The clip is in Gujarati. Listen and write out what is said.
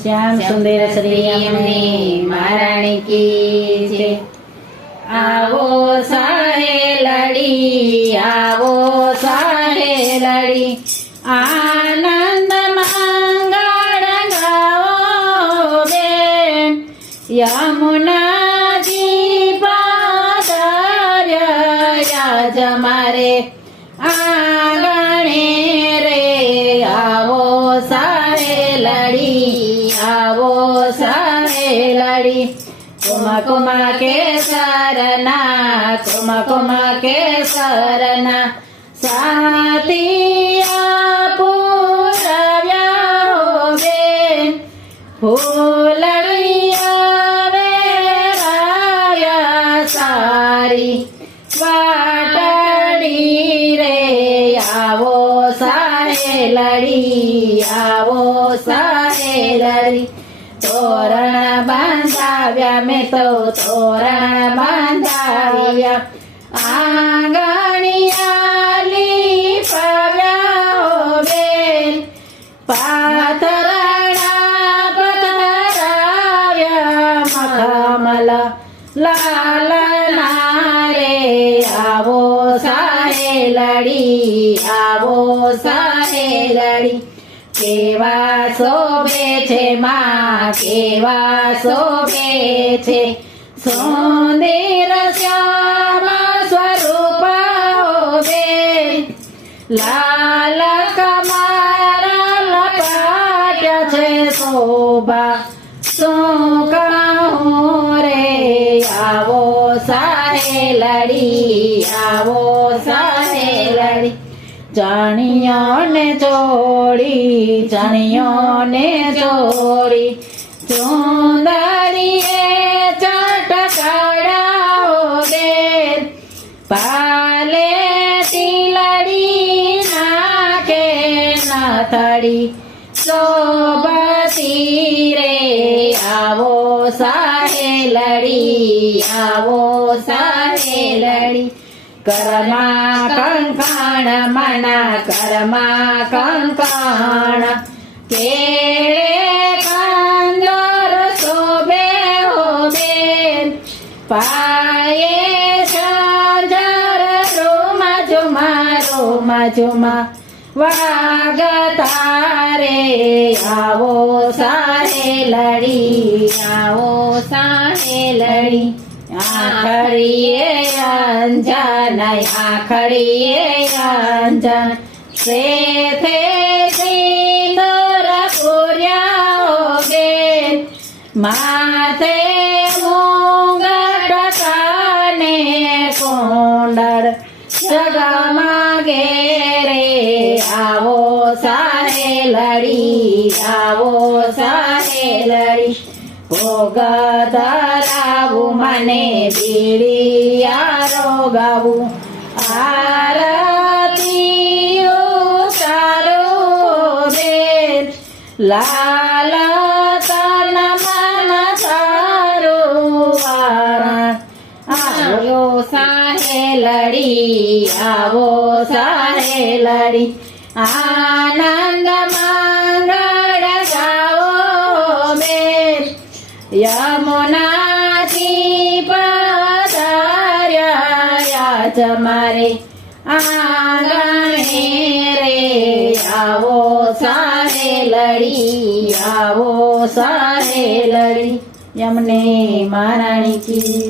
શ્યામ સુંદર શ્રી અમને મહારાણી કી જય। આવો સહેલડી આવો સહેલડી આનંદ મંગળ ગાઓ બેન યમુનાજી પાદર્યા જમારે આંગણે રે આવો સહેલડી આવો સહેલડી કુમ કેસરના સાતિયા પુરવ્યા બેન ફૂલડિયા વેરાયા સારી વાટડી રે આવો સહેલડી આવો સહેલડી તોરણ બાંધાવ્યા મેં તો તોરણ બાંધાવ્યા આંગણિયાલી પાવ્યા બેન પાથરણા પથરાવ્યા મખમલ લાલના રે આવો સહેલડી આવો સહેલડી કેવા શોભે છે માં કેવા શોભે છે સુંદર શ્યામ સ્વરૂપ બેન લાલ કમારા લપાટ્યા છે શોભા શું કહું રે આવો સહેલડી આવો સહેલડી ચણિયોને જોડી ચુંદડીએ ચટકડાઓ બેન પાલે તિલડી નાખે નથડી શોભતી રે આવો સહેલડી આવો સહેલડી કરમાં કંકણ મના કરમાં કંકણ કેળે કંદર શોભે હો બેન પાયે ઝાંઝર રોમા ઝુમા વાગતા રે આવો સહેલડી આવો સહેલડી આખડીએ અંજન શેથે સિંદૂર પૂર્યા બેન માથે મુંગટ કાને કુંડળ જગમગે રે આવો સહેલડી આવો સહેલડી ભોગ ધરાવું મને બીડિયા રોગાવું આરતી ઉતારો બેન લાલ તન મન તારું વારણ આવો સહેલડી આવો સહેલડી આનંદ મંગળ ગાઓ બેન યમુનાજી પધાર્યા જમારે આંગણે રે આવો સહેલડી આવો સહેલડી યમને મહારાણી કી